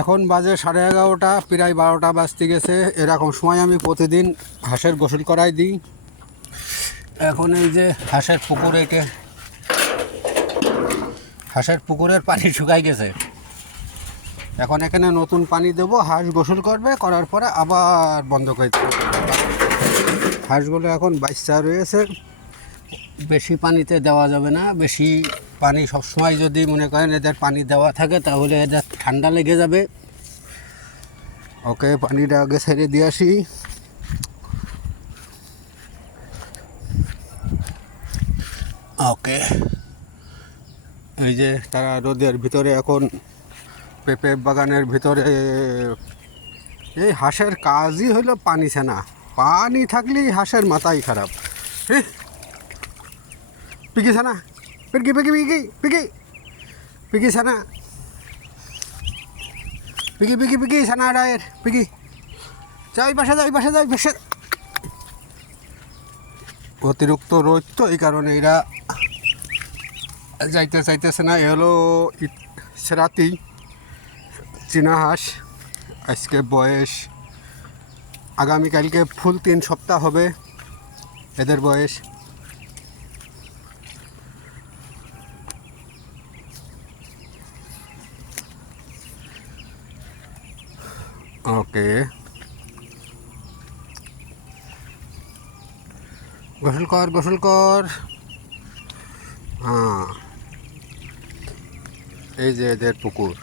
এখন বাজে সাড়ে এগারোটা, প্রায় বারোটা বাজতে গেছে। এরকম সময় আমি প্রতিদিন হাঁসের গোসল করাই দিই। এখন এই যে হাঁসের পুকুর এটে হাঁসের পুকুরের পানি শুকাই গেছে। এখন এখানে নতুন পানি দেব, হাঁস গোসল করবে, করার পরে আবার বন্ধ করে দেবো। হাঁসগুলো এখন বাচ্চা রয়েছে। বেশি পানিতে দেওয়া যাবে না। বেশি পানি সবসময় যদি মনে করেন এদের পানি দেওয়া থাকে, তাহলে এদের ঠান্ডা লেগে যাবে। ওকে, পানিটা আগে ছেড়ে দিয়ে আসি। ওকে। এই যে তারা রোদের ভিতরে এখন, পেঁপে বাগানের ভিতরে, এই হাঁসের কাজই হলো পানি ছানা। পানি থাকলেই হাঁসের মাথাই খারাপ। হে, পিকি ছানা পিকি পিকি পিকি পিকি পিকি ছানা পিকি পিকি পিকি ছানা রায়ের পিকি যাই বাসা যাই বাসা যাই বাসা অতিরিক্ত রোদ তো এই কারণে এরা যাইতে চাইতেছে না এ হলো সেরাতি চীনা হাঁস আজকে বয়স আগামীকালকে ফুল তিন সপ্তাহ হবে এদের বয়স ওকে গোসল কর গোসল কর হ্যাঁ এই যে এদের পুকুর।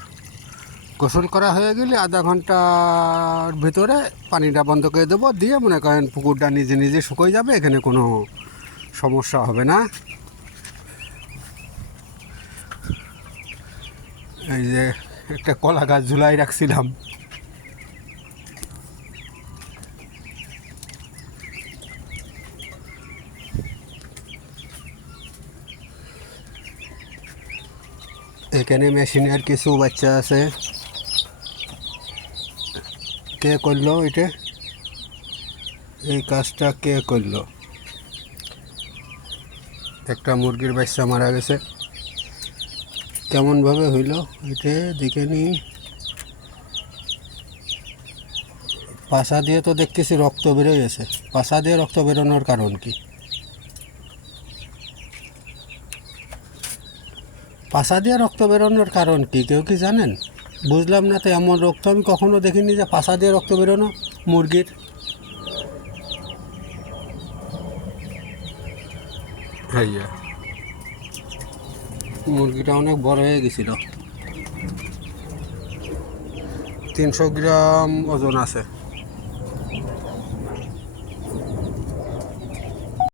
গোসল করা হয়ে গেলে আধা ঘণ্টার ভিতরে পানিটা বন্ধ করে দেবো। দিয়ে মনে করেন পুকুরটা নিজে নিজে শুকিয়ে যাবে, এখানে কোনো সমস্যা হবে না। এই যে একটা কলা গাছ ঝুলাই রাখছিলাম। এখানে মেশিনের কিছু বাচ্চা আছে। কে করল এটা? এই কাজটা কে করল? একটা মুরগির বাচ্চা মারা গেছে। কেমনভাবে হইল? এটা দেখে নি। পাশা দিয়ে তো দেখতেছি রক্ত বেরোয় গেছে। পাশা দিয়ে রক্ত বেরোনোর কারণ কি? পাশা দিয়ে রক্ত বেরোনোর কারণ কি? কেউ কি জানেন? বুঝলাম না তো এমন রোগ তো আমি কখনো দেখিনি যে পাশা দিয়ে রক্ত বেরোনো মুরগির। হ্যাঁ মুরগিটা অনেক বড় হয়ে গেছিল। তিনশো গ্রাম ওজন আছে।